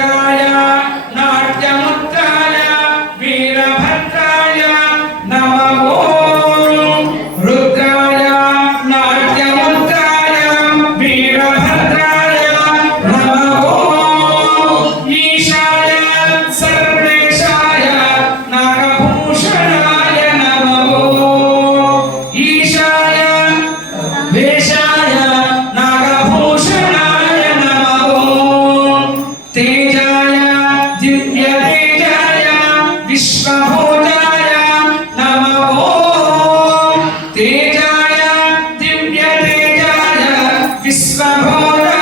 ധർമ്മരാജായ దివ్యతేజాయ విశ్వభూజాయ నమో తేజాయ దివ్యతేజాయ విశ్వభూజాయ